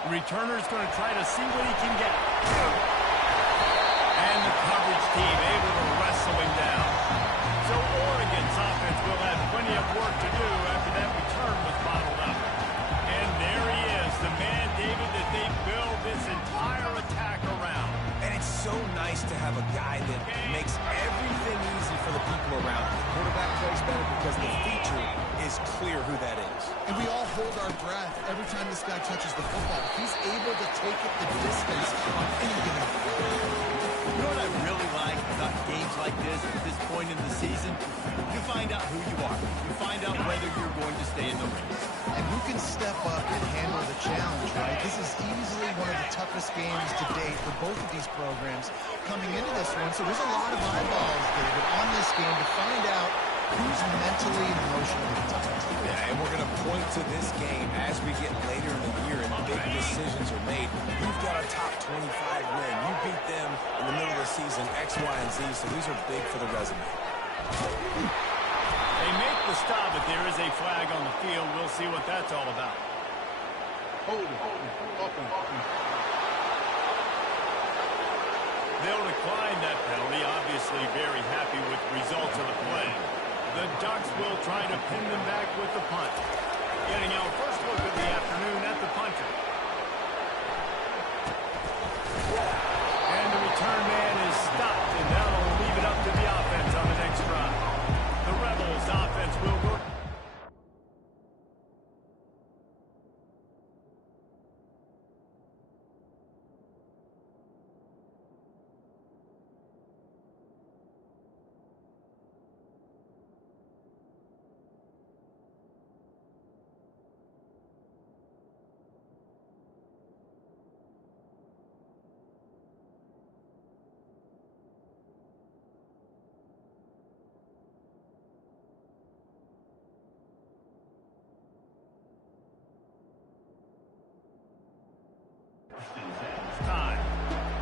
The returner's going to try to see what he can get. And the coverage team able to wrestle him down. So Oregon's offense will have plenty of work to do after that return was bottled up. And there he is, the man, David, that they build this entire attack around. And it's so nice to have a guy that makes everything easy for the people around him. The quarterback plays better because the feature is clear who that is. And we all hold our breath every time this guy touches the football. He's able to take it the distance on any given play. You know what I really like about games like this at this point in the season? You find out who you are. You find out whether you're going to stay in the race. And who can step up and handle the challenge, right? This is easily one of the toughest games to date for both of these programs coming into this one. So there's a lot of eyeballs, David, on this game to find out who's mentally and emotionally tough. Yeah, and we're going to point to this game as we get later in the year and big decisions are made. You've got a top 25 win. You beat them in the middle of the season, X, Y, and Z, so these are big for the resume. They make the stop, but there is a flag on the field. We'll see what that's all about. They'll decline that penalty, obviously very happy with the results of the play. The Ducks will try to pin them back with the punt. Getting our first look of the afternoon at the punter. And the return man is stopped, and that'll leave it up to the offense on the next drive. The Rebels offense will go. Time.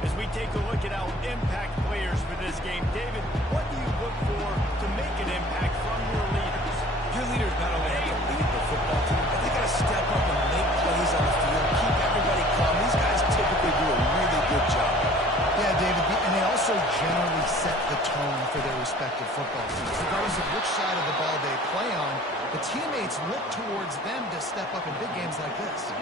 As we take a look at our impact players for this game, David, what do you look for to make an impact from your leaders? Your leaders not only have to lead the football team, but they got to step up and make plays on the field, keep everybody calm. These guys typically do a really good job. Yeah, David, and they also generally set the tone for their respective football teams. Regardless of which side of the ball they play on, the teammates look towards them to step up in big games like this.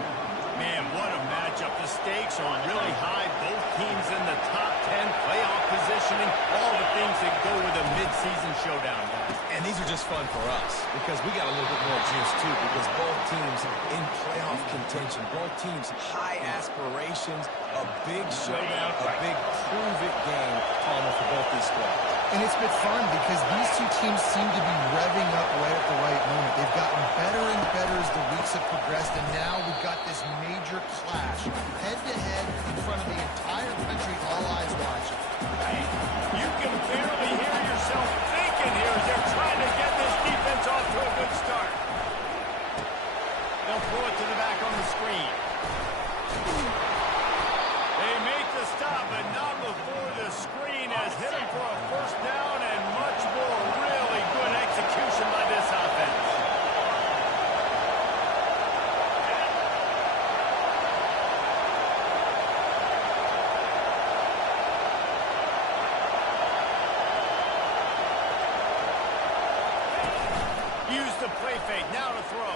Man, what a matchup. The stakes are really high. Both teams in the top 10, playoff positioning, all the things that go with a mid-season showdown, guys. And these are just fun for us because we got a little bit more juice, too, because both teams in playoff contention, both teams high aspirations, a big showdown, a big prove-it game, Palmer, for both these squads. And it's been fun because these two teams seem to be revving up right at the right moment. They've gotten better and better as the weeks have progressed, and now we've got this major clash, head-to-head in front of the entire country, all eyes watching. You can barely hear yourself thinking here as they're trying to get this defense off to a good start. They'll throw it to the back on the screen. They make the stop, but not before the screen has hit him for a first down and much more. Really good execution by this offense. Use the play fake, now to throw.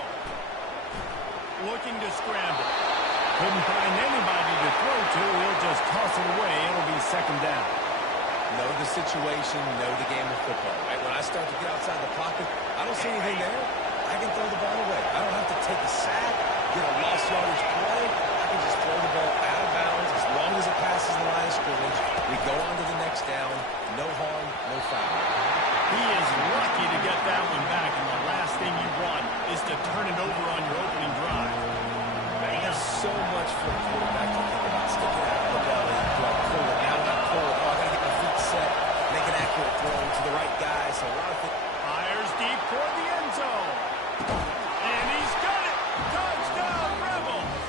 Looking to scramble. Couldn't find anybody to throw to. He'll just toss it away. It'll be second down. Know the situation, know the game of football. Right? When I start to get outside the pocket, I don't see anything there. I can throw the ball away. I don't have to take a sack, get a lost yardage play. I can just throw the ball out of bounds as long as it passes the line of scrimmage. We go on to the next down. No harm, no foul. He is lucky to get that one back, and the last thing you want is to turn it over on your opening drive. There's so much for a quarterback to think about. Sticking out of the belly. Do I pull it? How do I pull it? Oh, I got to get my feet set. Make an accurate throw to the right guy. So a lot of things. Fires deep toward the end zone. And he's got it. Touchdown, Rebels.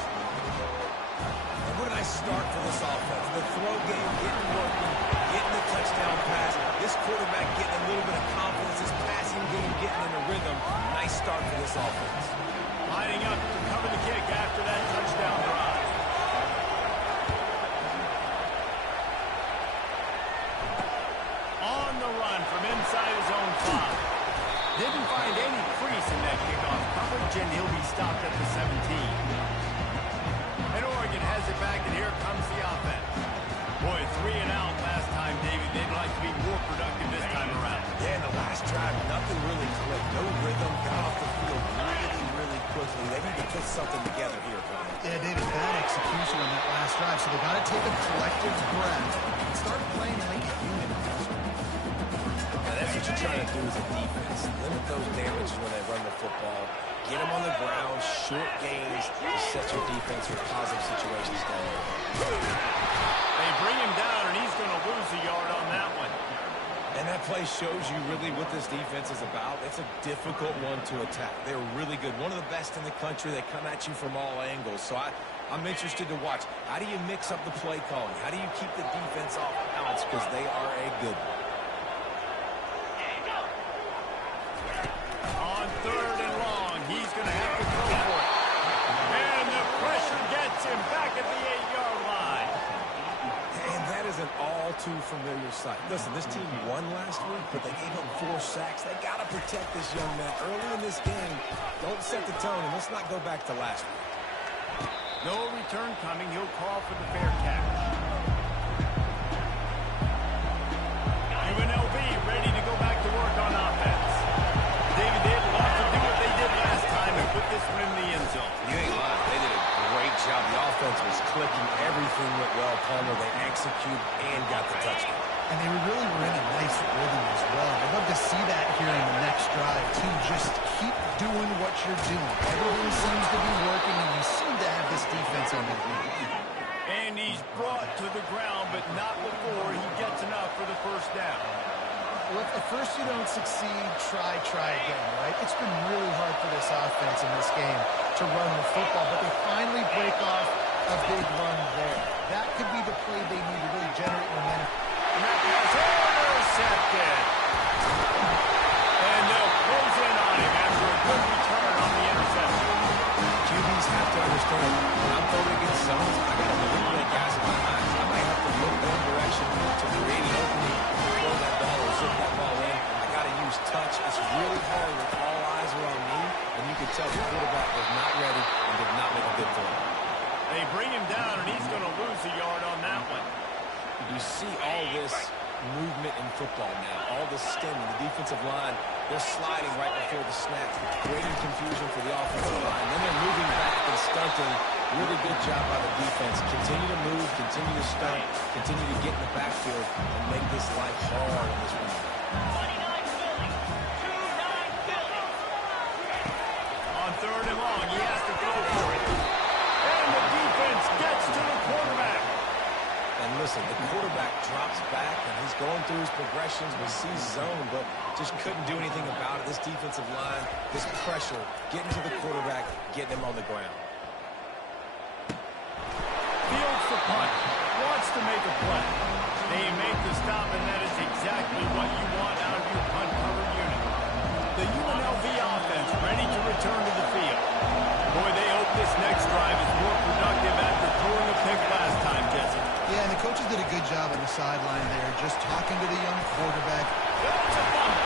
And what a nice start for this offense. The throw game getting working, getting the touchdown pass. This quarterback getting a little bit of confidence. This passing game getting in a rhythm. Nice start for this offense. Lining up to cover the kick after that touchdown drive. stopped at the 17. And Oregon has it back, and here comes the offense. Boy, 3 and out last time, David. They'd like to be more productive this time around. Yeah, in the last drive, nothing really clicked. No rhythm, got off the field really, really quickly. They need to put something together here, Brian. Yeah, David, bad execution on that last drive, so they got to take a collective breath and start playing like a unit. Now, that's what you're trying to do as a defense. Limit those damages when they run the football. Get them on the ground, short gains to set your defense for positive situations down there. They bring him down, and he's going to lose a yard on that one. And that play shows you really what this defense is about. It's a difficult one to attack. They're really good. One of the best in the country. They come at you from all angles. So I'm interested to watch. How do you mix up the play calling? How do you keep the defense off balance? Because they are a good one. On 3rd and long, he's going to have to go for it. And the pressure gets him back at the 8-yard line. And that is an all-too-familiar sight. Listen, this team won last week, but they gave up 4 sacks. They got to protect this young man early in this game. Don't set the tone, and let's not go back to last week. No return coming. He'll call for the fair catch. UNLV ready to go back to work on offense. David, they have a lot to do what they did last time and put this one in the end zone. You ain't lying. They did a great job. The offense was clicking. Everything went well. Palmer, they executed and got the touchdown. And they really were in a nice rhythm as well. I'd love to see that here in the next drive, too. Just keep doing what you're doing. Everything seems to be working, and you seem to have this defense on their feet. And he's brought to the ground, but not before he gets enough for the first down. Well, if at first you don't succeed, try again, right? It's been really hard for this offense in this game to run the football, but they finally break off a big run there. That could be the play they need to really generate momentum. And that pass intercepted. And they'll close in on him after a good return on the interception. QBs have to understand, when I'm throwing against zones, I got to manipulate guys in my eyes. I might have to look one direction to create an opening, throw that ball or zip that ball in. I got to use touch. It's really hard when all eyes are on me, and you can tell the quarterback was not ready and did not make a good throw. They bring him down, and he's going to lose a yard on that one. You see all this movement in football now, all this stemming. The defensive line, they're sliding right before the snap, creating confusion for the offensive line. Then they're moving back and stunting. Really good job by the defense. Continue to move, continue to stunt, continue to get in the backfield and make this life hard on this one. On 3rd and long, he has to go for it. And the defense gets to the quarterback. And listen, the quarterback drops back, and he's going through his progressions. We see zone, but just couldn't do anything about it. This defensive line, this pressure, getting to the quarterback, getting him on the ground. Fields the punt. Wants to make a play. They make the stop, and that is exactly what you want out of your punt cover unit. The UNLV offense ready to return to the field. Boy, they hope this next drive is more productive after throwing a pick last time, Jesse. Yeah, and the coaches did a good job on the sideline there, just talking to the young quarterback. It's a fumble.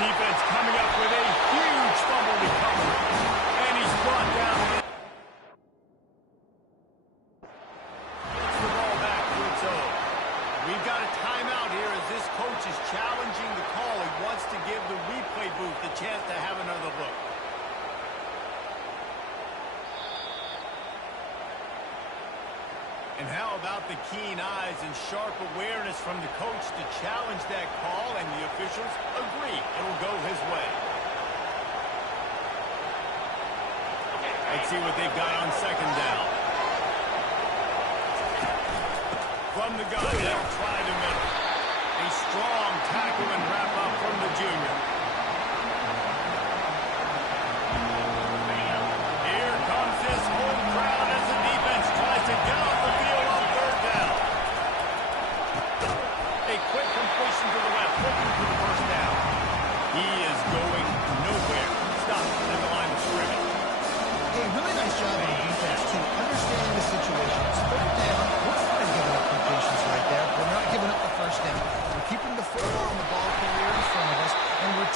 Defense coming up with a huge fumble recovery. And he's brought down. Gets the ball back to its own. We've got a timeout here as this coach is challenging the call. He wants to give the replay booth the chance to have another look. And how about the keen eyes and sharp awareness from the coach to challenge that call, and the officials agree it'll go his way. Let's see what they've got on 2nd down. From the gun, they'll try the middle. A strong tackle and wrap up from the junior. Here comes this whole crowd as the defense tries to get off the field on 3rd down. A quick completion to the left, looking for the first down. He is going nowhere. Stop at the line of scrimmage. Hey, really nice job on defense, too. Understanding the situation. It's 3rd down. We're fine giving up completions right there. We're not giving up the first down. We're keeping the football and the ball carrier in front of us, and we're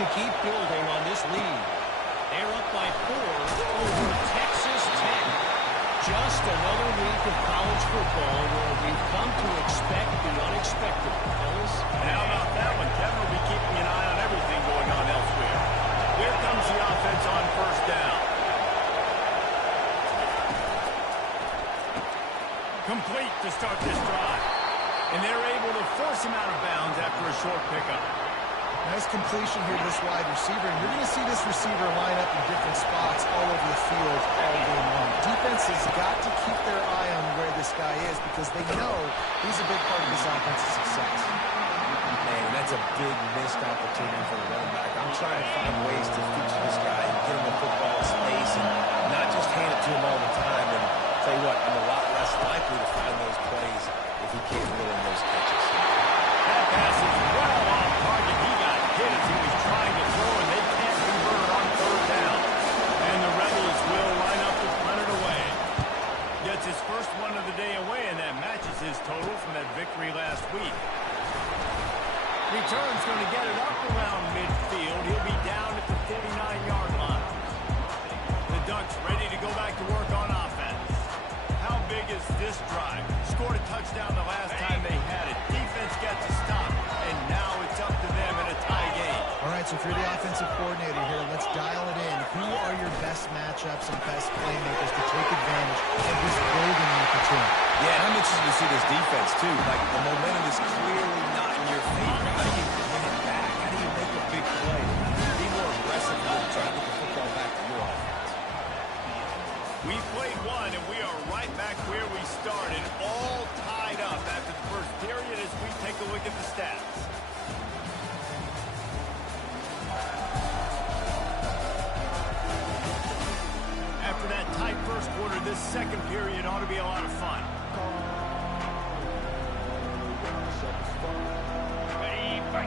to keep building on this lead. They're up by 4 over Texas Tech. Just another week of college football where we've come to expect the unexpected, fellas. And how about that one? Kevin will be keeping an eye on everything going on elsewhere. Here comes the offense on first down. Complete to start this drive. And they're able to force him out of bounds after a short pickup. Nice completion here to this wide receiver, and you're going to see this receiver line up in different spots all over the field all game long. Defense has got to keep their eye on where this guy is because they know he's a big part of this offense's success. Man, that's a big missed opportunity for the running back. I'm trying to find ways to feature this guy and get him the football in space and not just hand it to him all the time. And I'll tell you what, I'm a lot less likely to find those plays if he can't reel in those catches. That pass is well off target. He got hit as he was trying to throw, and they can't convert it on third down. And the Rebels will line up to punt it away. Gets his first one of the day away, and that matches his total from that victory last week. Return's going to get it up around midfield. He'll be down at the 49-yard line. The Ducks ready to go back to work on offense. How big is this drive? Scored a touchdown the last time they had it. Defense gets a stop, and now it's up to them in a tie game. All right, so if you're the offensive coordinator here, let's dial it in. Who are your best matchups and best playmakers to take advantage of this golden opportunity? Yeah, and I'm interested to see this defense, too. Like, the momentum is clearly not in your favor. How do you win it back? How do you make a big play? Be more aggressive and try to get the football back to your offense. We played one, and we are right back where we started, all tied up after the first period as we take a look at the stats. After that tight first quarter, this second period ought to be a lot of fun.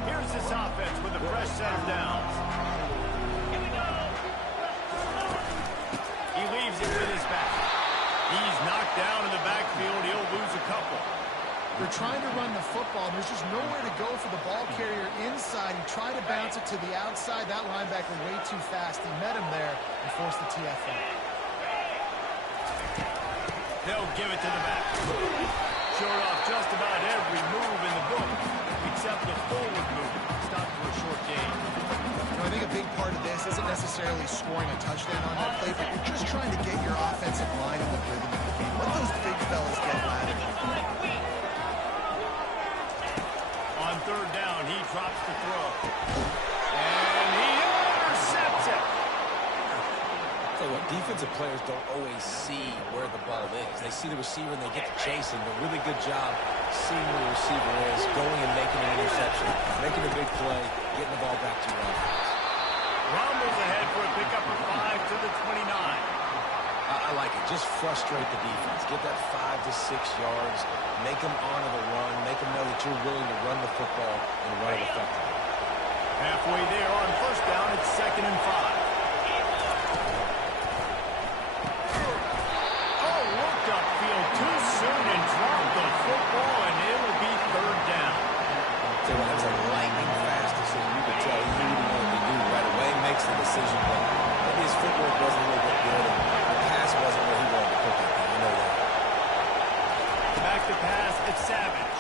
Here's this offense with a fresh set of downs. He leaves it with his back. He's knocked down in the backfield. He'll lose a couple. They're trying to run the football, and there's just nowhere to go for the ball carrier inside. He tried to bounce it to the outside. That linebacker way too fast. He met him there and forced the TFL. They'll give it to the back. Showed off just about every move in the book, except the forward move. Stopped for a short gain. You know, I think a big part of this isn't necessarily scoring a touchdown on that play, but you're just trying to get your offensive line in the rhythm of the game. Let those big fellas get laddered. On third down, he drops the throw. And he intercepts it. So what, defensive players don't always see where the ball is. They see the receiver and they get to chasing. A really good job seeing where the receiver is, going and making an interception, making a big play, getting the ball back to your offense. Rumbles ahead for a pickup of 5 to the 29. I like it. Just frustrate the defense. Get that 5 to 6 yards. Make them honor the run. Make them know that you're willing to run the football and run it effectively. Halfway there on first down, it's 2nd and 5. Oh, looked upfield too soon and dropped the football, and it'll be third down. So that's a lightning fast decision. You can tell he didn't know what to do right away. Makes the decision, but maybe his footwork wasn't a little bit good, and the pass wasn't where he wanted to put that thing. I know that. Back to pass, it's Savage.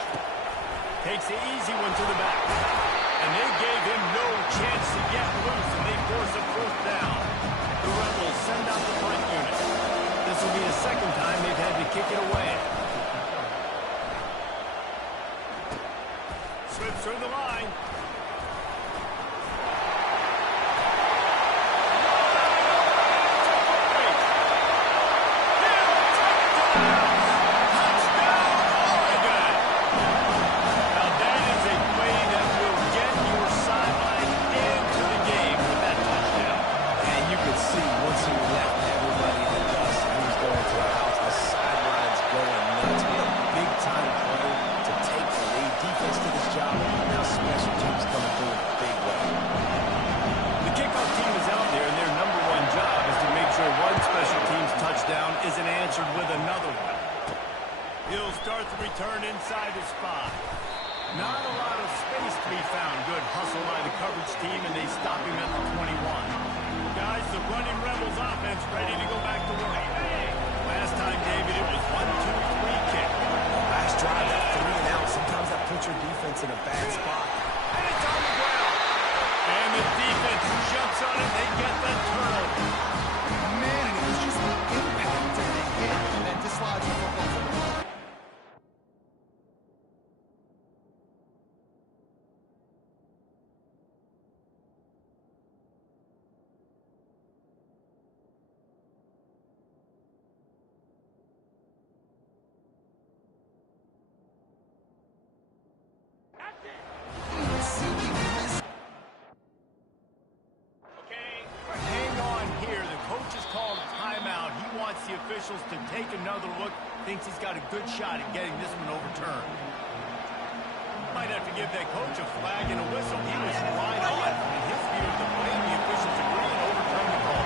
Takes the easy one to the back. And they gave him no chance to get loose, and they force a fourth down. The Rebels send out the punt unit. This will be the second time they've had to kick it away. Slips through the line. Isn't answered with another one. He'll start the return inside his 5. Not a lot of space to be found. Good hustle by the coverage team, and they stop him at the 21. Guys, the running Rebels offense ready to go back to work. Last time, David, it was 1-2-3 kick. Last drive, that 3 and out. Sometimes that puts your defense in a bad spot. And it's on the ground. And the defense jumps on it. They get the turnover. Man, and it was just the impact that they hit that dislodged the football from the ball. Hang on here. The coach has called a timeout. He wants the officials to take another look. Thinks he's got a good shot at getting this one overturned. Might have to give that coach a flag and a whistle. He was right on. In his view of the play, the officials agree and overturn the call.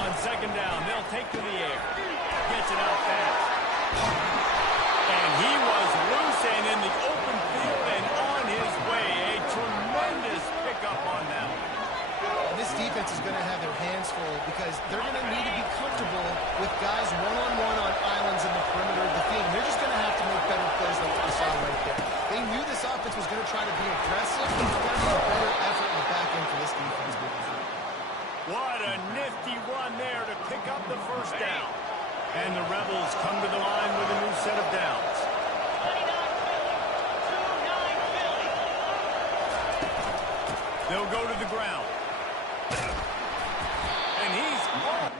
On second down, they'll take to the air. Gets it out fast. And he was loose and in the open field and on his way. A tremendous pickup on that one. This defense is going to have their hands full because they're going to need to be comfortable with guys one-on-one on islands in the perimeter of the field. And they're just going to have to make better plays than what we saw right there. They knew this offense was going to try to be aggressive, but it's going to be a better effort in the back end for this defense moving forward. What a nifty run there to pick up the first down. And the Rebels come to the line with a new set of downs. They'll go to the ground. And he's off.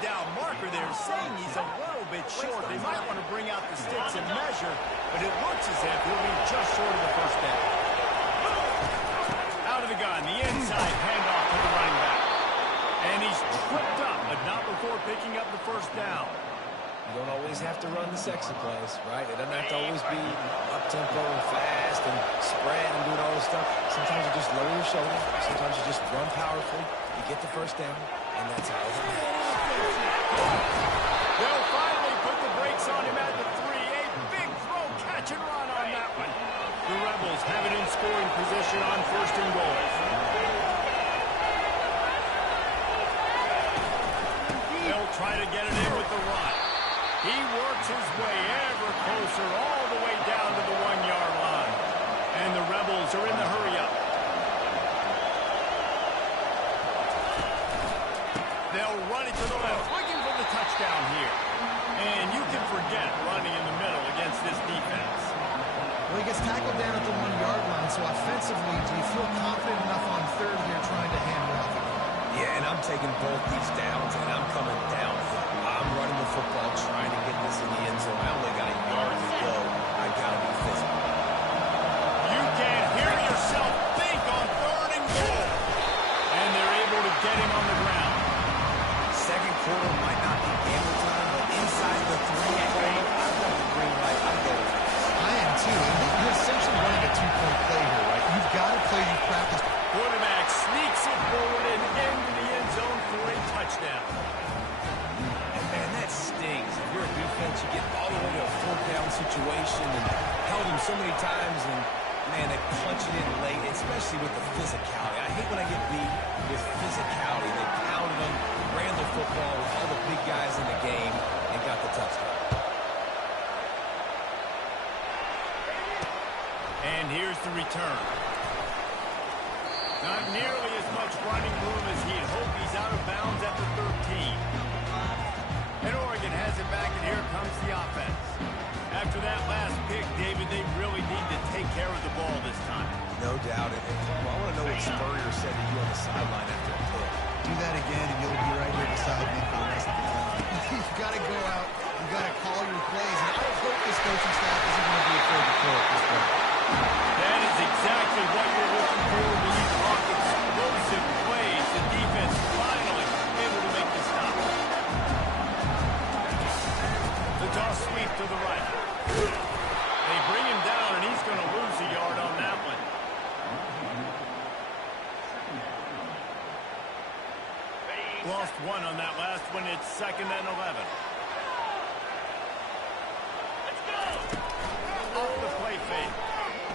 Down marker there saying he's a little bit short. They might want to bring out the sticks and measure, but it looks as if he'll be just short of the first down. Out of the gun, the inside handoff to the running back. And he's tripped up, but not before picking up the first down. You don't always have to run the sexy plays, right? It doesn't have to always be up-tempo and fast and spread and doing all this stuff. Sometimes you just lower your shoulder. Sometimes you just run powerfully. You get the first down, and that's all that matters. They'll finally put the brakes on him at the 3. A big throw, catch and run on that one. The Rebels have it in scoring position on first and goal. They'll try to get it in with the run. He works his way ever closer all the way down to the 1-yard line. And the Rebels are in the hurry-up. They'll run it to the left, looking for the touchdown here. And you can forget running in the middle against this defense. Well, he gets tackled down at the 1-yard line, so offensively, do you feel confident enough on third here trying to hand it off again? Yeah, and I'm taking both these downs, and I'm coming down. I'm running the football, trying to get this in the end zone. I only got a yard to go. I got to be physical. You can hear yourself think on third and goal. And they're able to get him on the ground. Second quarter might not be gamble time, but inside the 3-quarter, I've got the green light. I'm going. I am too. You're essentially running a 2-point play here, right? You've got to play your practice. Quarterback sneaks it forward and into the end zone for a touchdown. And man, that stings. If you're a defense, you get all the way to a fourth-down situation and held him so many times, and man, they punch it in late, especially with the physicality. I hate when I get beat with physicality. They pounded them, ran the football with all the big guys in the game, and got the touchdown. And here's the return. Not nearly as much running room as he'd hoped. He's out of bounds at the 13. And Oregon has it back, and here comes the offense. After that last pick, David, they really need to take care of the ball this time. No doubt out. And Carl, I want to know what Spurrier said to you on the sideline after a pick. Do that again, and you'll be right here beside me for the rest of the time. You've got to go out. You've got to call your plays. And I hope this coaching staff isn't going to be afraid to throw at this point. That is exactly what you're looking for when you talk explosive plays. The defense finally able to make the stop. The toss sweep to the right. They bring him down, and he's going to lose a yard on that one. Lost one on that last one. It's 2nd and 11. Let's go. Off the play fake.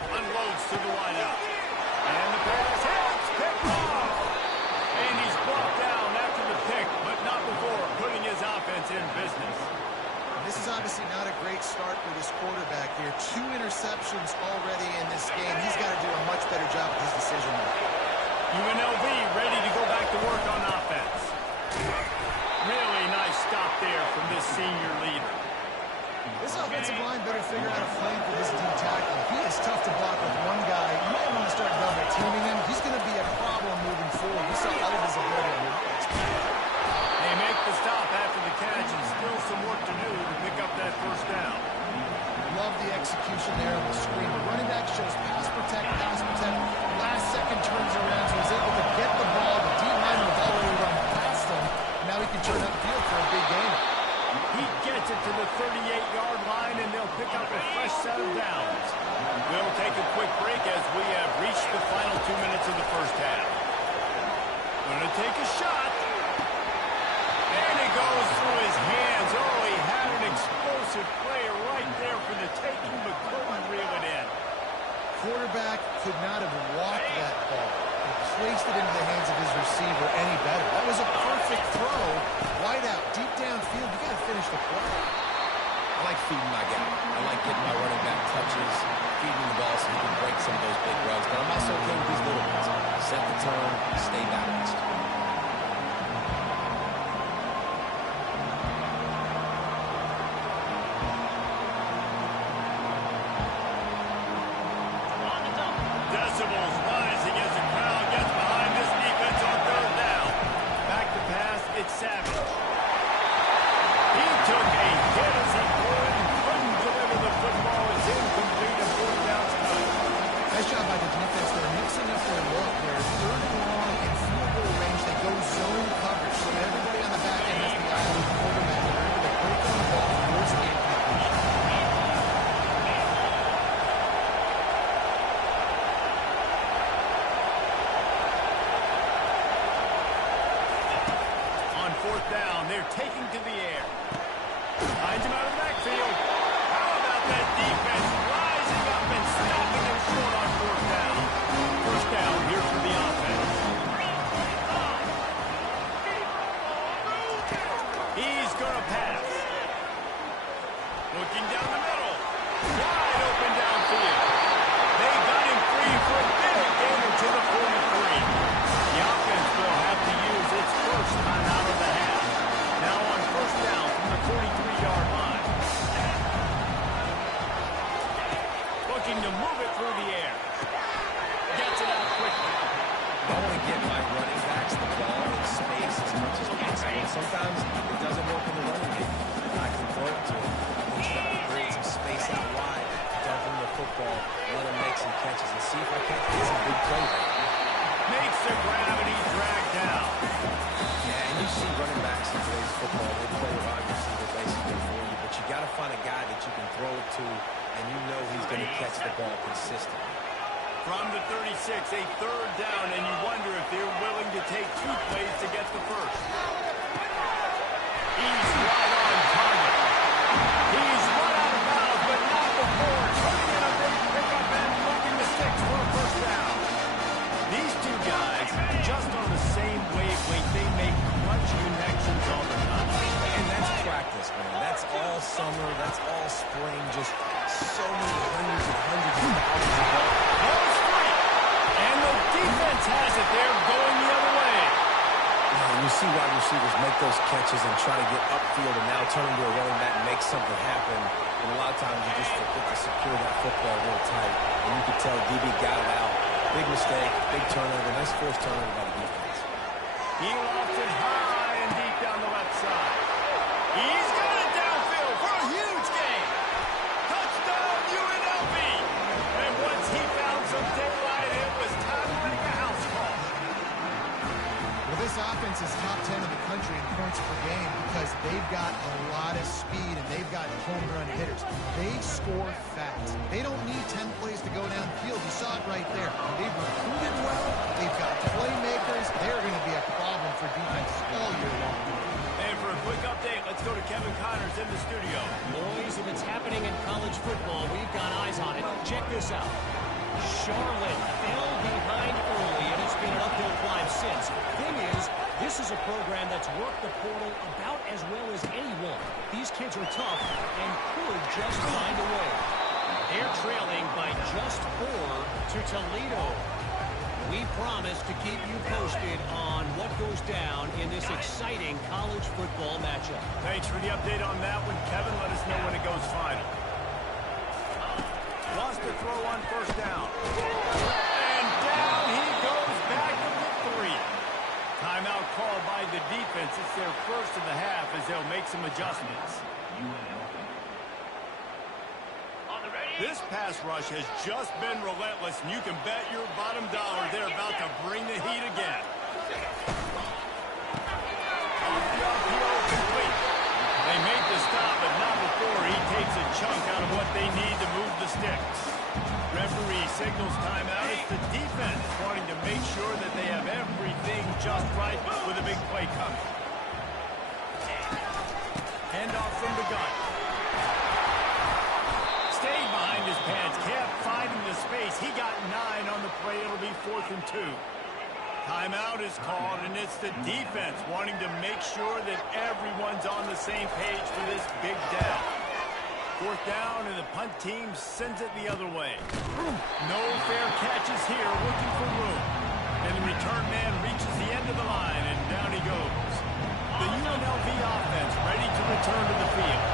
Unloads to the wideout. And the pass hits. Picked off. And he's brought down after the pick, but not before putting his offense in business. This is obviously not a great start for this quarterback here. 2 interceptions already in this game. He's got to do a much better job with his decision making. UNLV ready to go back to work on offense. Really nice stop there from this senior leader. This offensive line better figure out a plan for this D tackle. He is tough to block with one guy. You might want to start double teaming him. He's going to be a problem moving forward. You saw all of his ability on the defense. They make the stop after the catch, and still some work to do to pick up that first down. Love the execution there of the screen. The running back shows pass protect, pass protect. Last second turns around, so he's able to get the ball. The D lineman was already run past him. Now he can turn up field for a big gain. He gets it to the 38-yard line, and they'll pick up a fresh set of downs. We'll take a quick break as we have reached the final 2 minutes of the first half. Going to take a shot. And it goes through his hands. Oh, he had an explosive play right there for the taking, but couldn't reel it in. Quarterback could not have walked that ball and placed it into the hands of his receiver any better. That was a perfect throw. Wide out, deep downfield. You got to finish the play. I like feeding my guy. I like getting my running back touches, feeding the ball so he can break some of those big runs. But I'm also okay with these little ones. Set the tone, stay balanced. Decibels rising as the crowd gets behind this defense on 3rd down. Back to pass, it's Savage. He took a hit as he couldn't deliver the football. It's incomplete and 4th down time. Nice job by the defense. They're mixing up their look. They're 3rd and long in field goal range. They go zone coverage. So everybody on the back end has the eye on the quarterback. They're able to break down the ball for first game completion. On 4th down, they're taking to the air. Finds him out of the backfield. How about that defense rising up and stopping him short on 4th down? First down here for the offense. He's going to pass. Looking down the middle. Wide open downfield. They got him free for a big gainer to the 43. The offense will have to use its first time out of the half. Now on 1st down from the 43-yard line. Looking to move it through the air. Gets it out quickly. I want to get my running backs the ball in space as much as possible. Sometimes it doesn't work in the running game. I can throw it to him. I can try to create some space out wide, dump him the football, let him make some catches, and see if I can't get some big plays. Makes the gravity drag down. Yeah, and you see running backs in today's football, they play a wide receiver basically for you, but you got to find a guy that you can throw it to, and you know he's going to catch the ball consistently. From the 36, a 3rd down, and you wonder if they're willing to take 2 plays to get the first. He's right on target. He's run out of bounds, but not before turning in a big pickup and moving the sticks for a 1st down. These 2 guys, just on the same wavelength, they make clutch connections all the time. And that's practice, man. That's all summer. That's all spring. Just so many hundreds and hundreds of thousands of balls. Ball's free. And the defense has it. They're going the other way. Yeah, you see wide receivers make those catches and try to get upfield and now turn into a running back and make something happen. And a lot of times you just forget to secure that football real tight. And you can tell DB got it out. Big mistake, big turnover, nice forced turnover by the defense. He lofts it high and deep down the left side. He's got it downfield for a huge gain. Touchdown, UNLV. And once he found some daylight, it was time to make a house call. Well, this offense is top 10 in the country in points per game because they've got a lot of speed and they've got home run hitters. They score fast. They don't need 10 plays to go down the field. You saw it right there. They've recruited well. They've got playmakers. They're going to be a problem for defenses all year long. And for a quick update, let's go to Kevin Connors in the studio. Boys, if it's happening in college football, we've got eyes on it. Check this out. Charlotte fell behind early, and it's been an uphill climb since. Thing is, this is a program that's worked the portal about as well as anyone. These kids are tough and could just find a way. They're trailing by just 4 to Toledo. We promise to keep you posted on what goes down in this exciting college football matchup. Thanks for the update on that one, Kevin. Let us know when it goes final. Wants to throw on first down. And down he goes back to the 3. Timeout called by the defense. It's their first of the half as they'll make some adjustments. This pass rush has just been relentless, and you can bet your bottom dollar they're about to bring the heat again. Off the RPO complete. They made the stop, but not before he takes a chunk out of what they need to move the sticks. Referee signals timeout. It's the defense wanting to make sure that they have everything just right with a big play coming. Handoff from the gun. Stayed behind his pads, can't find him the space. He got 9 on the play. It'll be 4th and 2. Timeout is called, and it's the defense wanting to make sure that everyone's on the same page for this big down. 4th down, and the punt team sends it the other way. No fair catches here, looking for room. And the return man reaches the end of the line, and down he goes. The UNLV offense ready to return to the field.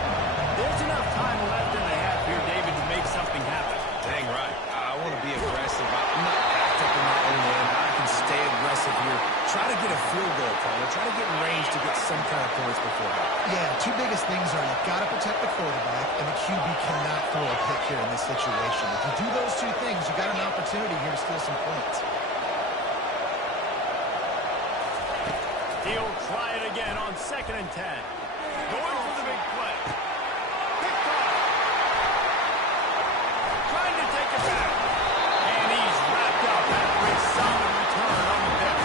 There's enough time left in the half here, David, to make something happen. Dang right. I want to be aggressive. I'm not backed up in my own end. I can stay aggressive here. Try to get a field goal, Palmer. Try to get in range to get some kind of points before half. Yeah, 2 biggest things are you've got to protect the quarterback, and the QB cannot throw a pick here in this situation. If you do those 2 things, you've got an opportunity here to steal some points. He'll try it again on 2nd and 10. Going for the big play. Picked off. Trying to take it back. And he's wrapped up after a solid return on the pick.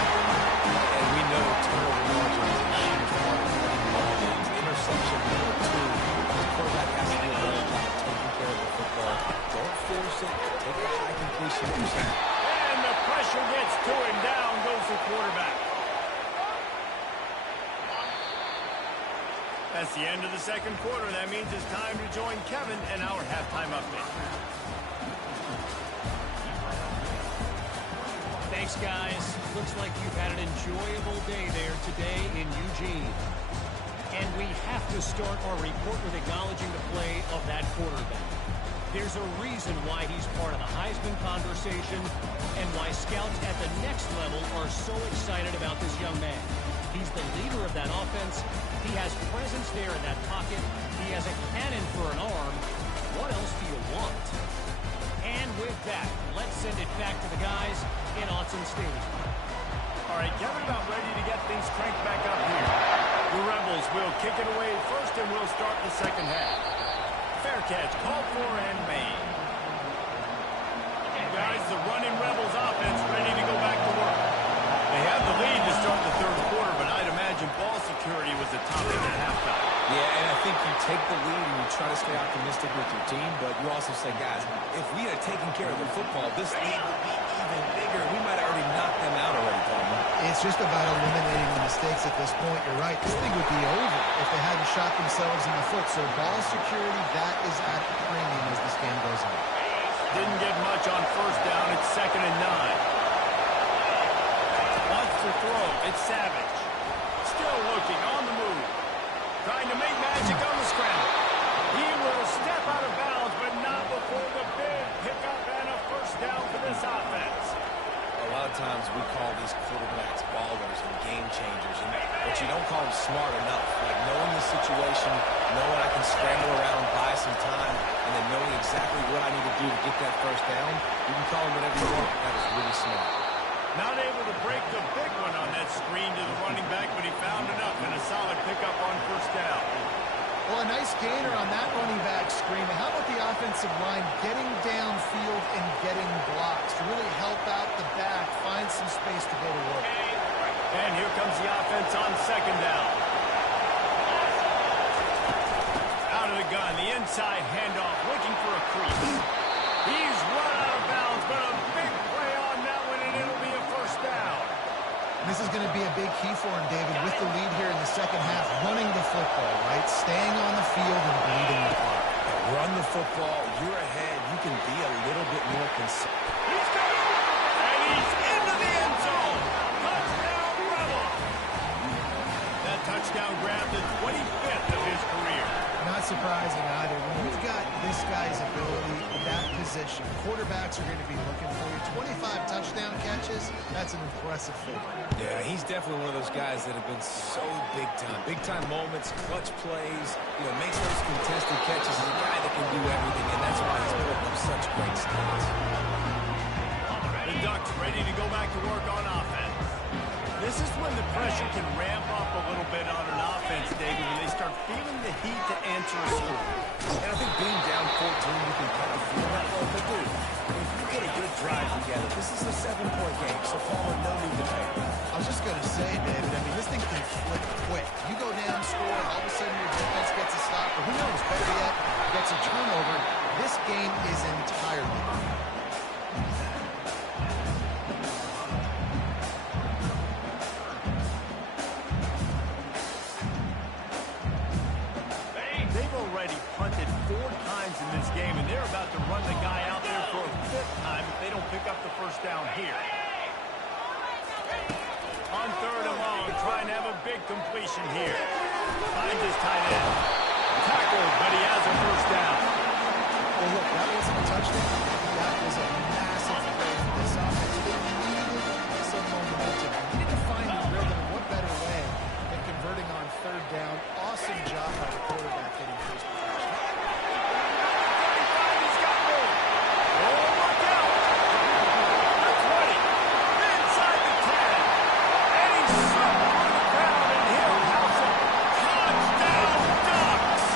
And we know turnover margin is a huge part of winning ball games. Interception number 2. The quarterback has to do a better job taking care of the football. Don't force it. Take a high completion percent. And the pressure gets to him. Down goes the quarterback. That's the end of the 2nd quarter. That means it's time to join Kevin and our halftime update. Thanks, guys. Looks like you've had an enjoyable day there today in Eugene. And we have to start our report with acknowledging the play of that quarterback. There's a reason why he's part of the Heisman conversation and why scouts at the next level are so excited about this young man. He's the leader of that offense. He has presence there in that pocket. He has a cannon for an arm. What else do you want? And with that, let's send it back to the guys in Autzen Stadium. All right, Kevin, about ready to get things cranked back up here. The Rebels will kick it away first, and we'll start the 2nd half. Fair catch, called for and made. Guys, the running Rebels offense ready to go back to work. They have the lead to start the 3rd quarter, but I'd imagine ball security was the topic at halftime. Yeah, and I think you take the lead and you try to stay optimistic with your team, but you also say, guys, if we had taken care of the football, this lead would be even bigger. We might have already knocked them out already, Palmer. It's just about eliminating the mistakes at this point. You're right. This thing would be over if they hadn't shot themselves in the foot. So ball security, that is at a premium as this game goes on. Didn't get much on first down. It's 2nd and 9. Wants to throw. It's Savage. Still looking on the move. Trying to make magic on the scramble. He will step out of bounds, but not before the big pickup and a first down for this offense. lot of times we call these quarterbacks ballers and game changers, but you don't call them smart enough. Like knowing the situation, knowing I can scramble around, buy some time, and then knowing exactly what I need to do to get that first down, you can call them whatever you want. That was really smart. Not able to break the big one on that screen to the running back, but he found enough and a solid pickup on first down. Well, a nice gainer on that running back screen. How about the offensive line getting downfield and getting blocks to really help out the back, find some space to go to work? And here comes the offense on second down. Out of the gun, the inside handoff, looking for a crease. He's run out of bounds, but a big play on that one, and it'll be a first down. This is going to be a big key for him, David, with the lead here in the second half, running the football, right? Staying on the field and bleeding the clock. Run the football, you're ahead, you can be a little bit more concerned. He's got it, and he's into the end zone. Touchdown, Rebel. That touchdown grabbed the 25th of his career. Not surprising either. When you've got this guy's ability in that position, quarterbacks are going to be looking for you. 25 touchdown catches, that's an impressive figure. Yeah, he's definitely one of those guys that have been so big time. Big time moments, clutch plays, makes those contested catches. He's a guy that can do everything, and that's why he's putting up such great stats. The Ducks ready to go back to work on offense. This is when the pressure can ramp up a little bit on an offense, David, when they start feeling the heat to answer a score. And I think being down 14, you can kind of feel that. But dude, if you get a good drive together, this is a 7-point game, so Palmer, no need to pay. I was just going to say, David, I mean, this thing can flip quick. You go down, score, all of a sudden your defense gets a stop, or who knows, better yet, gets a turnover. This game is entirely different. They've already punted 4 times in this game, and they're about to run the guy out there for a 5th time if they don't pick up the first down here. On third and long, trying to have a big completion here. Finds his tight end. Tackled, but he has a first down. Well, look, that wasn't a touchdown. That was a massive play for this offense. They needed some momentum. They needed to find a rhythm. What better way than converting on third down? Awesome job by the quarterback getting first possession. He's got room. Oh, look out. The 20. Inside the 10. And he's slipped on the ground, and he'll house it. Touchdown, Ducks.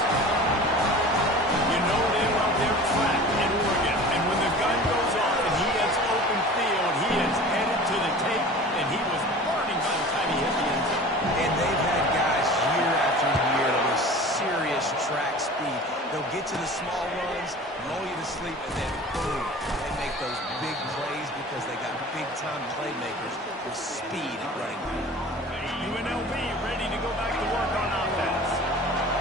You know they love their track in Oregon. And when the gun goes off and he has open field, he is headed to the tape, and he was burning by the time he hit the end zone. And they've had guys year after year with serious track speed. They'll get to the small runs, lull you to sleep, and then boom, they make those big plays because they got big-time playmakers with speed at running back. UNLV ready to go back to work on offense.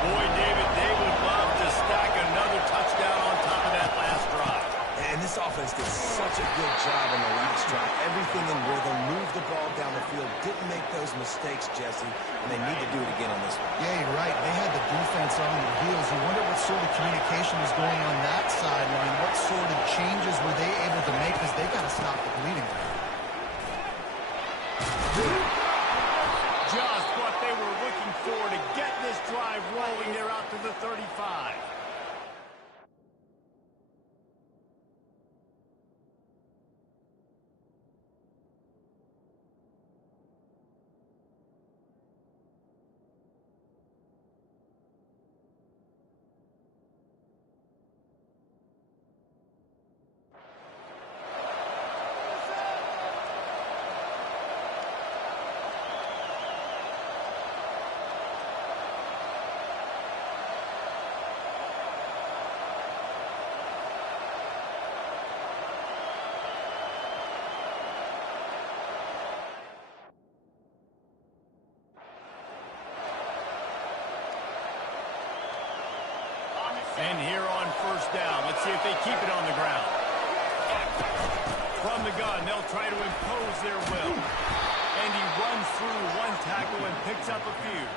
Boy, David, they would love to stack another touchdown on top of that last drive. And this offense did such a good job on the last drive. Everything in rhythm, moved the ball down the field, didn't make those mistakes, Jesse, and they need to do it again on this one. Yeah, you're right. They had the defense on their heels. You wonder what sort of communication was going on that sideline. What sort of changes were they able to make because they got to stop the bleeding. Just what they were looking for to get this drive rolling. They're out to the 35. And here on first down, let's see if they keep it on the ground. From the gun, they'll try to impose their will. And he runs through one tackle and picks up a few.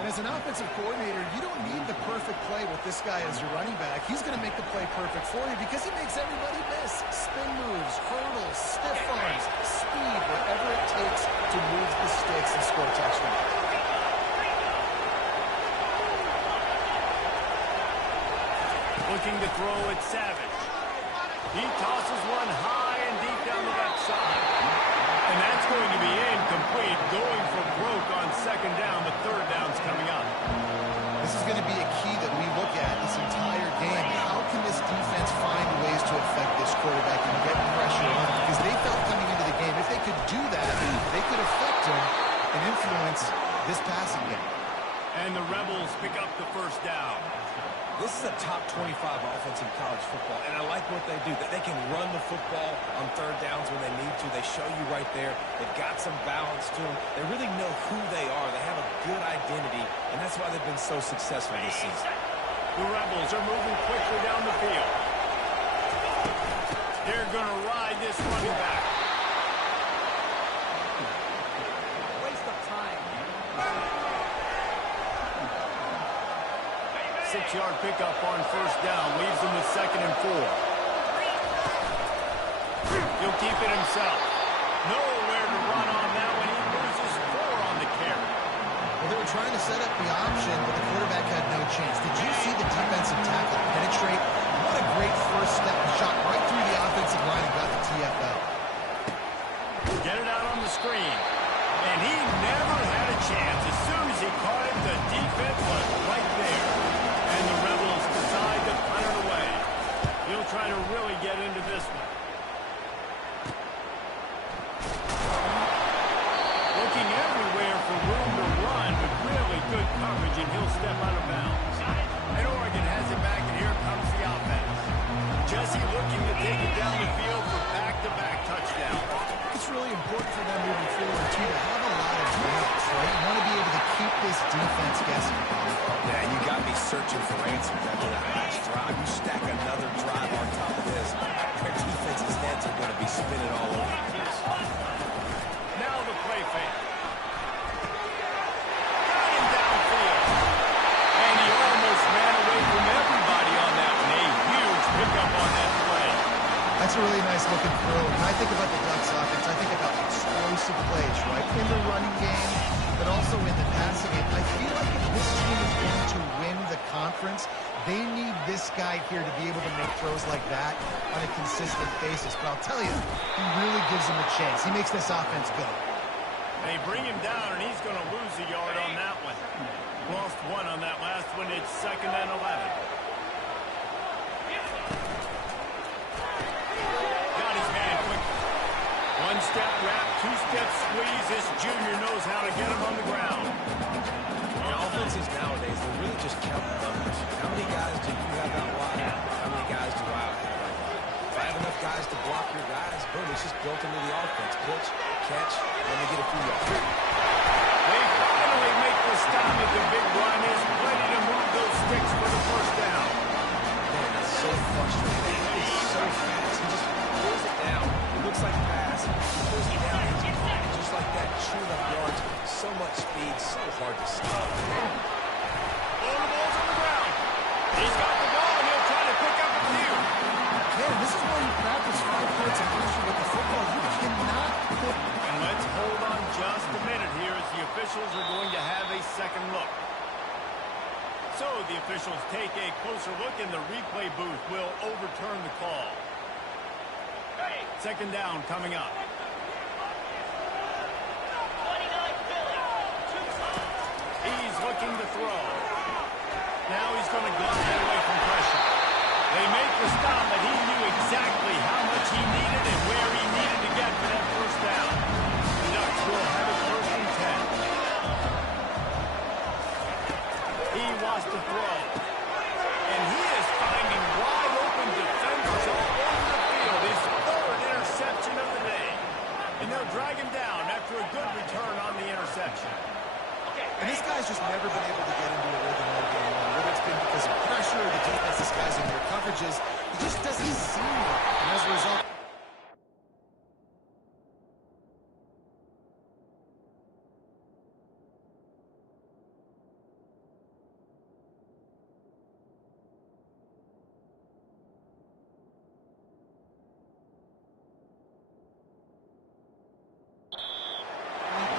And as an offensive coordinator, you don't need the perfect play with this guy as your running back. He's going to make the play perfect for you because he makes everybody miss. Spin moves, hurdles, stiff arms, score a touchdown. Looking to throw it, Savage. He tosses one high and deep down the left side. And that's going to be incomplete. Going for broke on second down. The third down's coming up. This is going to be a key that we look at this entire game. How can this defense find ways to affect this quarterback and get pressure on him? Because they felt coming into the game, if they could do that, they could affect him and influence this passing game. And the Rebels pick up the first down. This is a top 25 offense in college football, and I like what they do. That they can run the football on third downs when they need to. They show you right there. They've got some balance to them. They really know who they are. They have a good identity, and that's why they've been so successful this season. The Rebels are moving quickly down the field. They're going to ride this running back. Waste of time. 6-yard pickup on first down. Leaves them with 2nd and 4. He'll keep it himself. Nowhere to run on that one. He loses 4 on the carry. Well, they were trying to set up the option, but the quarterback had no chance. Did you see the defensive tackle penetrate? What a great first step. Shot right through the offensive line and got the TFL. Get it out on the screen. And he never had a chance. As soon as he caught it, the defense was right there. And the Rebels decide to punt it away. He'll try to really get into this one. Looking everywhere for room to run, but really good coverage, and he'll step out of bounds. And Oregon has it back, and here comes the offense. Jesse looking to take it down the field for back-to-back touchdowns. It's really important for them moving forward, too, to have a lot of routes, right? You want to be able to keep this defense guessing. Yeah, you got me searching for answers after that last drive. You stack another drive on top of this, their defense's heads are going to be spinning all over the place. Now the play fake. Got him downfield. And he almost ran away from everybody on that one. A huge pickup on that play. That's a really nice looking throw. When I think about the Ducks offense, I think about explosive plays, right? In the running game, but also in the passing game. I feel like if this team is going to win the conference, they need this guy here to be able to make throws like that on a consistent basis. But I'll tell you, he really gives them a chance. He makes this offense go. They bring him down, and he's going to lose a yard on that one. Lost 1 on that last one. It's 2nd and 11. One-step wrap, two-step squeeze. This junior knows how to get him on the ground. The offenses nowadays, they're really just counting numbers. How many guys do you have out wide? How many guys do I have out wide? If I have enough guys to block your guys, boom, it's just built into the offense. Pitch, catch, and they get a few yards. They finally make the stop at the big run. Is ready to move those sticks for the first down. Man, that's so frustrating. He's so fast. He just pulls it down. It looks like pass. He pulls it down. And just like that, chewing up yards. So much speed, so hard to stop. Oh, the ball's on the ground. He's got the ball, and he'll try to pick up a few. Man, this is why you practice 5 points of pressure with the football. You cannot put... And let's hold on just a minute here as the officials are going to have a second look. So the officials take a closer look, and the replay booth will overturn the call. 2nd down coming up. He's looking to throw. Now he's going to glide away from pressure. They make the stop, but he knew exactly how much he needed and where he needed to get for that first down. The Ducks will have it 1st and 10. He wants to throw. And he is finding wide open defenders all over the field. His 3rd interception of the day. And they'll drag him down after a good return on the interception. And this guy's just never been able to get into a rhythm all game long. Whether it's been because of pressure or the defense, this guy's in their coverages, he just doesn't seem it. And as a result...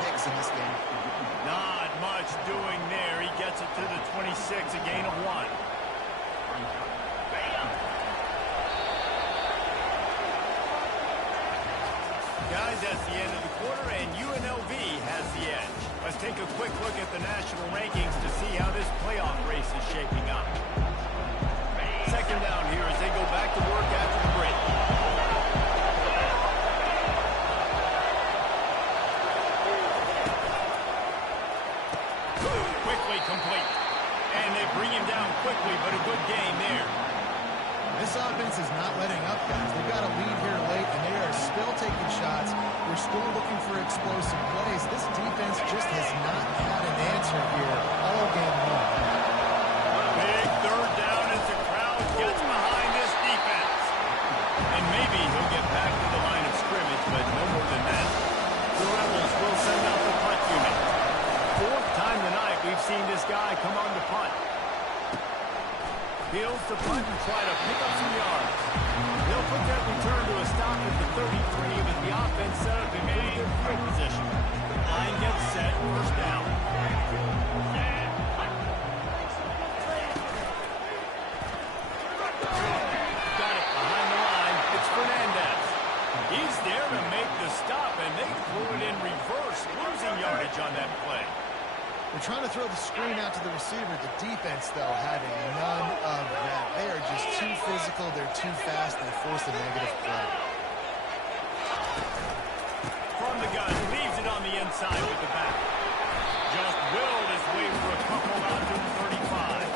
picks in this game. cuts it to the 26, a gain of 1. Guys, that's the end of the quarter, and UNLV has the edge. Let's take a quick look at the national rankings to see how this playoff race is shaping up. Second down here as they go back to work after the break. Quickly complete. And they bring him down quickly, but a good game there. This offense is not letting up, guys. They've got a lead here late, and they are still taking shots. They're still looking for explosive plays. This defense just has not had an answer here all game long. Big third down as the crowd gets behind this defense. And maybe he'll get back to the line of scrimmage, but no more than that. The Rebels will send out the punt unit. Fourth time tonight we've seen this guy come on the punt. Heels to punt and try to pick up some yards. They'll put that return to a stop at the 33, but the offense set up in really good field position. Line gets set, first down. Got it behind the line. It's Fernandez. He's there to make the stop, and they threw it in reverse, losing yardage on that play. They're trying to throw the screen out to the receiver. The defense, though, having none of that. They are just too physical. They're too fast. They force a negative play. From the gun, leaves it on the inside with the back. Just willed his way for a couple out to the 35.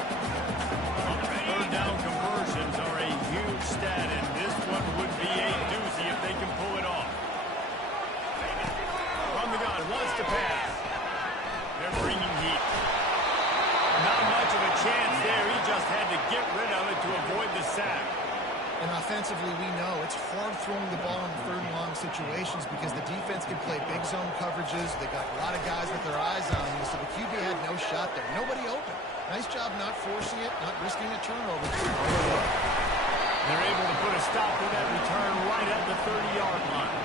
Third down conversions are a huge stat, and this one would be a doozy if they can pull it off. From the gun, wants to pass. They're bringing heat. Not much of a chance there. He just had to get rid of it to avoid the sack. And offensively, we know it's hard throwing the ball in third and long situations because the defense can play big zone coverages. They got a lot of guys with their eyes on you, so the QB had no shot there. Nobody open. Nice job not forcing it, not risking a turnover. They're able to put a stop to that return right at the 30-yard line.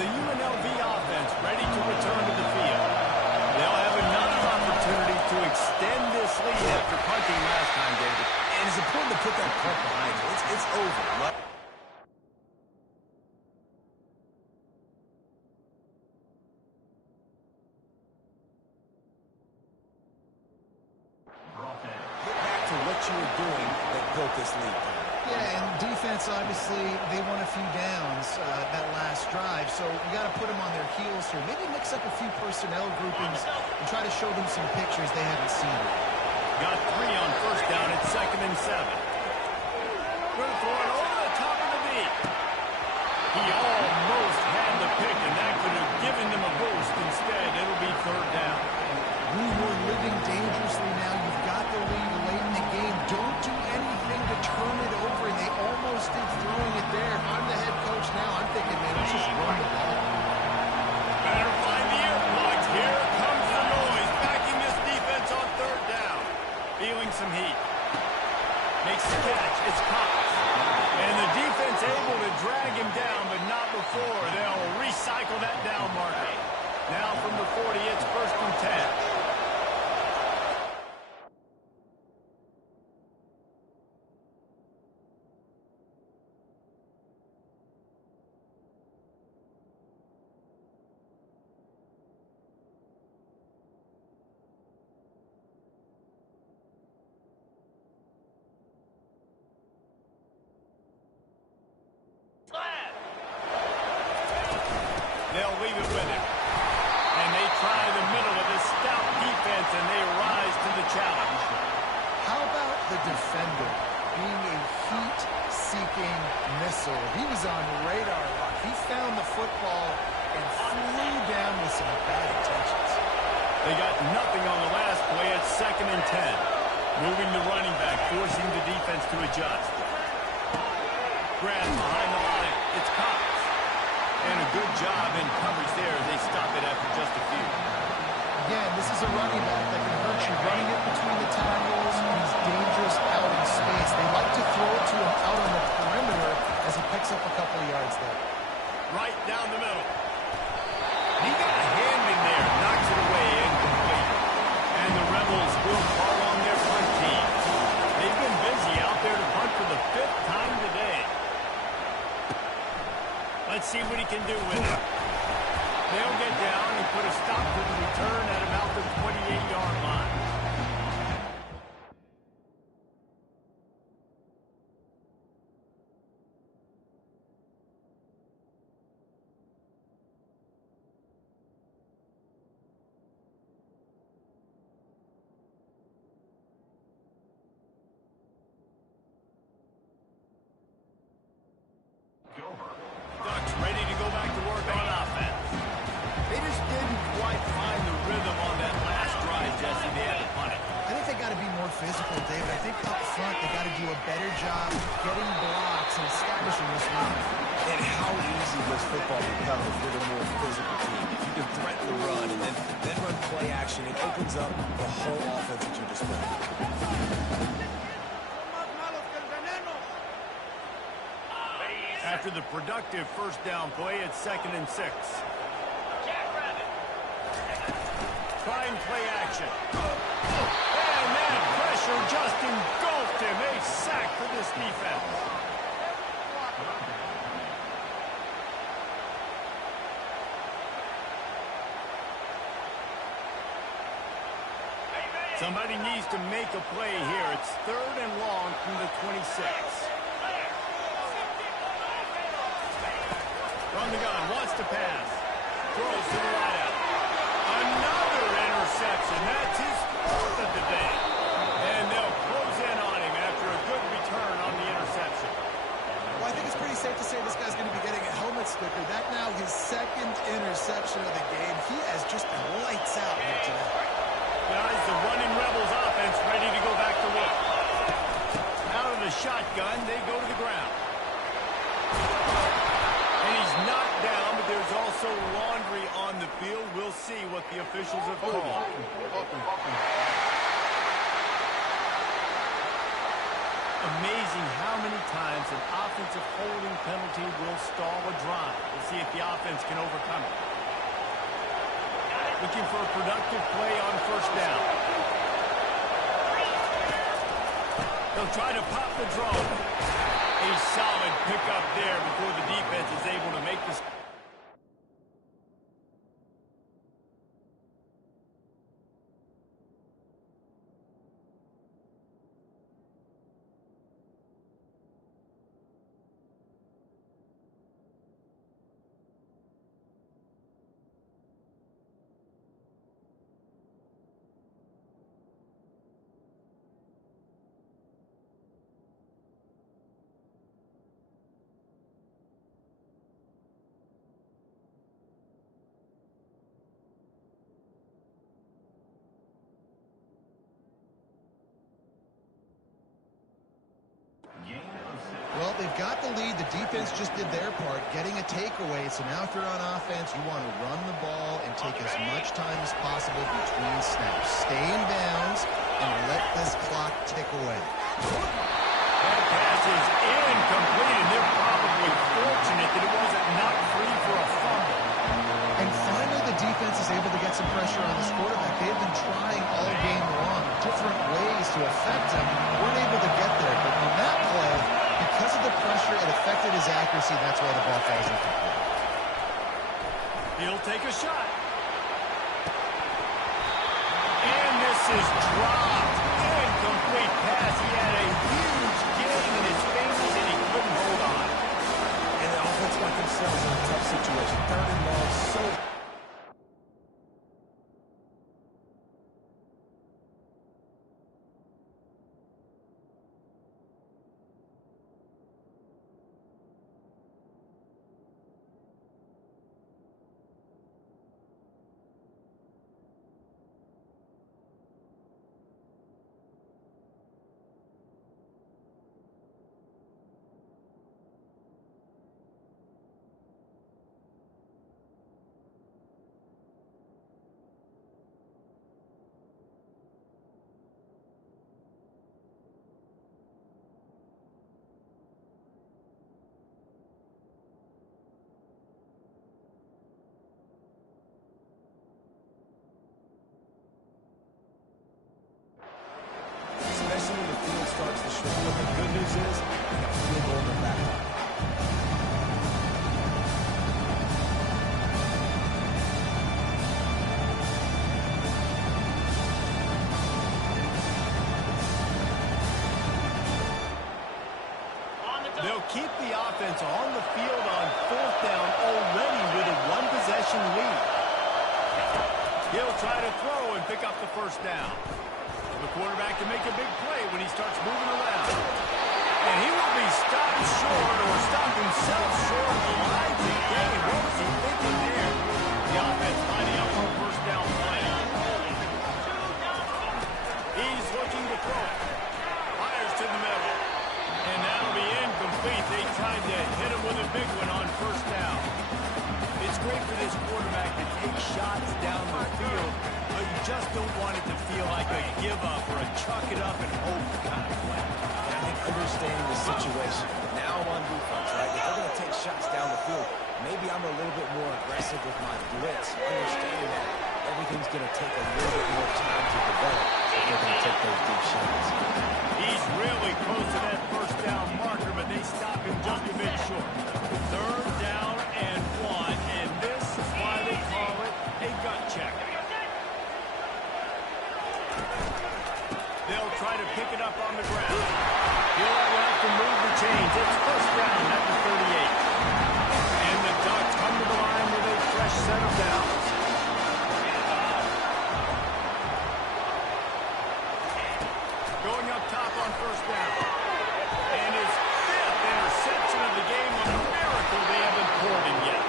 The UNLV offense ready to return to the field. They'll have another opportunity to extend this lead after punting last time, David. And it's important to put that punt behind you. It's over. Get back to what you were doing that built this lead. Yeah, and defense, obviously, they won a few downs that last drive, so you got to put them on their heels here. Maybe mix up a few personnel groupings and try to show them some pictures they haven't seen. Got 3 on first down at 2nd and 7. Good throw it over the top of the deep. He almost had the pick, and that could have given them a boost. Instead, it'll be third down. We're living dangerously now. You've got the lead late in the game. Don't do anything to turn it over, and they almost did throwing it there. If I'm the head coach now, I'm thinking, man, let's just run the ball. Better find the earplugs. Here comes the noise, backing this defense on third down. Feeling some heat. Makes the catch. It's Cox. And the defense able to drag him down, but not before. They'll recycle that down marker. Now from the 40, it's 1st and 10. They'll leave it with him. And they try the middle of this stout defense, and they rise to the challenge. How about the defender being a heat-seeking missile? He was on radar lock. He found the football and flew down with some bad intentions. They got nothing on the last play at 2nd and 10. Moving the running back, forcing the defense to adjust. Grab behind the line. It's Cox. And a good job in coverage there as they stop it after just a few. Again, this is a running back that can hurt you. Running it between the tackles, he's dangerous out in space. They like to throw it to him out on the perimeter as he picks up a couple of yards there. Right down the middle. He got a hand in there, knocks it away, incomplete. And the Rebels will can do with it. They'll get down and put a stop to the return at about the 28-yard line. Ducks ready to go back to work on offense. They just didn't quite find the rhythm on that last drive, Jesse. They had to punt it. I think they got to be more physical, David. I think up front they got to do a better job getting blocks and establishing this run. And how easy does football become if you're the more physical team? If you can threaten the run and then run play action, it opens up the whole offense at your display. After the productive first down play, it's 2nd and 6. Trying play action. And that pressure just engulfed him. A sack for this defense. Somebody needs to make a play here. It's 3rd and long from the 26. From the gun, wants to pass. Throws to the right out. Another interception. That's his 4th of the day. And they'll close in on him after a good return on the interception. Well, I think it's pretty safe to say this guy's going to be getting a helmet sticker. That now his 2nd interception of the game. He has just been lights out here today. Guys, the running Rebels offense ready to go back to work. Out of the shotgun, they go to the ground. And he's knocked down, but there's also laundry on the field. We'll see what the officials have called. Amazing how many times an offensive holding penalty will stall a drive. We'll see if the offense can overcome it. Looking for a productive play on first down. They'll try to pop the draw. A solid pickup there before the defense is able to make this. Well, they've got the lead. The defense just did their part, getting a takeaway. So now if you're on offense, you want to run the ball and take as much time as possible between snaps. Stay in bounds and let this clock tick away. That pass is incomplete, and they're probably fortunate that it wasn't knocked free for a fumble. And finally, the defense is able to get some pressure on this quarterback. They've been trying all game long, different ways to affect him. Weren't able to get there, but on that play, because of the pressure, it affected his accuracy. That's why the ball falls incomplete. He'll take a shot. And this is dropped. Incomplete pass. He had a huge gain in his fingers, and he couldn't hold on. And the offense got themselves in a tough situation. 3rd and long, so... keep the offense on the field on fourth down already with a one-possession lead. He'll try to throw and pick up the first down. The quarterback can make a big play when he starts moving around. And he will be stopped short or stop himself short of the lines of game. What was he thinking there? The offense lining up for a first down play. He's looking to throw it. Fires to the middle. And that'll be incomplete. They tried to hit him with a big one on first down. It's great for this quarterback to take shots down the field, but you just don't want it to feel like a give-up or a chuck it up and hope kind of play. I think understanding the situation. Now I'm on defense, right? If they're going to take shots down the field, maybe I'm a little bit more aggressive with my blitz, understanding that everything's going to take a little bit more time to develop if they're going to take those deep shots. He's really close to that first down marker, but they stop him just a bit short. Third down and 1, and this is why they call it a gut check. They'll try to pick it up on the ground. He'll have to move the chains. It's first down at the 38. And the Ducks come to the line with a fresh set of downs. Going up top on first down. And his 5th interception of the game, a miracle they haven't poured him yet.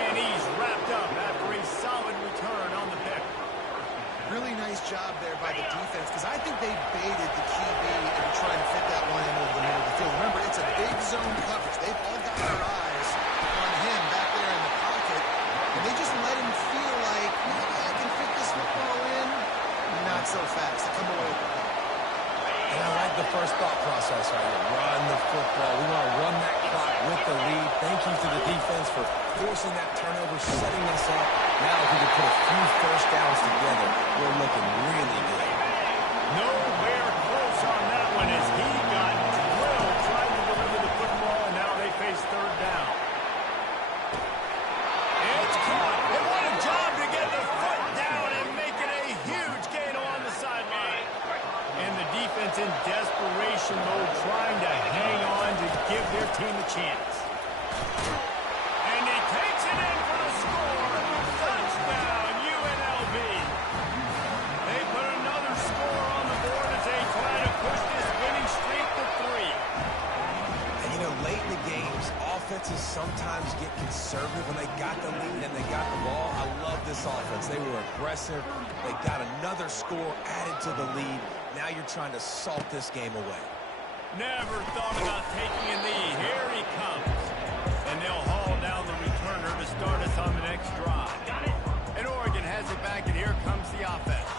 And he's wrapped up after a solid return on the pick. Really nice job there by the defense, because I think they baited the QB into trying to fit that one in over the middle of the field. Remember, it's a big zone coverage. They've all got their eyes on him back there in the pocket, and they just let him feel like, maybe I can fit this football in. Not so fast. They come away with the ball. And I like the first thought process right here. Run the football. We want to run that clock with the lead. Thank you to the defense for forcing that turnover, setting us up. Now if we can put a few first downs together, we're looking really good. Nowhere close on that one as he got drilled trying to deliver the football, and now they face third down. It's caught. And what a job to get the foot down and make it a huge gain along the sideline. And the defense in desperation mode trying to hang on to give their team a chance. And he takes it in for the score. Touchdown, UNLV. They put another score on the board as they try to push this winning streak to 3. And you know, late in the games, offenses sometimes get conservative when they got the lead and they got the ball. I love this offense. They were aggressive. They got another score added to the lead. Now you're trying to salt this game away. Never thought about taking a knee. Here he comes. And they'll haul down the returner to start us on the next drive. And Oregon has it back, and here comes the offense.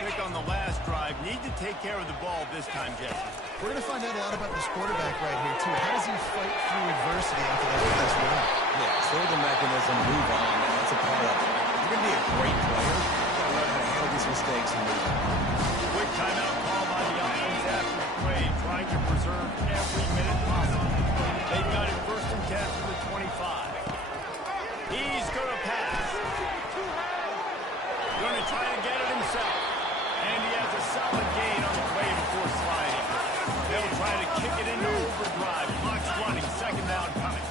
Pick on the last drive. Need to take care of the ball this time, Jesse. We're going to find out a lot about this quarterback right here, too. How does he fight through adversity after that last run? Yeah, throw the mechanism, move on. That's a part of it. You're going to be a great player. You've got to learn how to handle these mistakes and move on. Quick timeout call by the offense after the play, trying to preserve every minute possible. They've got it 1st and 10 from the 25. He's going to pass. Going to try to get it himself. And he has a solid gain on the play before sliding. They'll try to kick it into overdrive. Clock's running. 2nd down coming.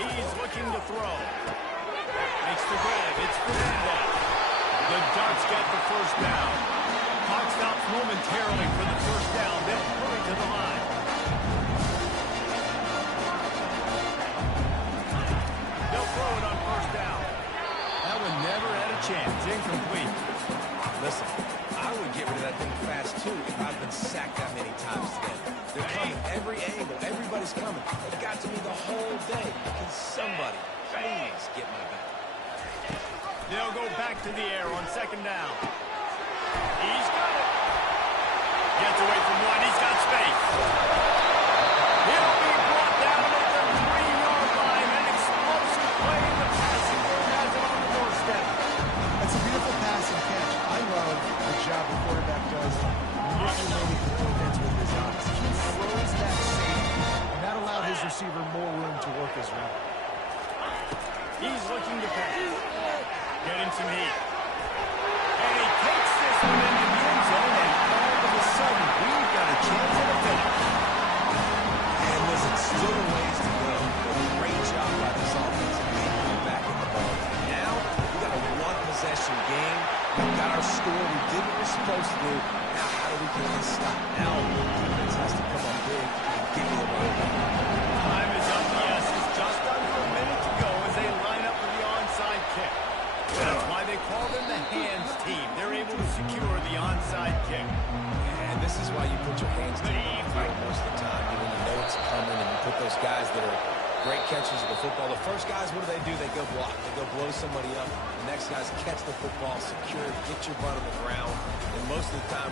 He's looking to throw. Makes the grab. It's Fernandez. The Ducks get the first down. Clock stops momentarily for the first down. They'll hurry to the line. They'll throw it on first down. That one never had a chance. Incomplete. Listen, I would get rid of that thing fast, too, if I've been sacked that many times today. They're coming every angle. Everybody's coming. They've got to me the whole day. Can somebody please get my back? They'll go back to the air on 2nd down. He's got it. Gets away from one. He's got space. He'll be brought down at the 3-yard line. An explosive play in the passing game has it on the doorstep. looking to pass. Getting some heat. And he takes this one into the end zone, and all of a sudden, we've got a chance at a finish. And listen, still a ways to go. But great job by this offensive team to get back in the ball. Now, we got a one-possession game. We got our score. We did what we're supposed to do. Now, how do we get this stop? Now, the defense has to come up big and give me the ball back. Time is up. Yes, it's just under a minute to go as they line up for the onside kick. That's why they call them the hands team. They're able to secure the onside kick. And this is why you put your hands deep in the field most of the time. When you know it's coming and you put those guys that are great catchers of the football. The first guys, what do? They go block. They go blow somebody up. The next guys catch the football, secure, get your butt on the ground. And most of the time,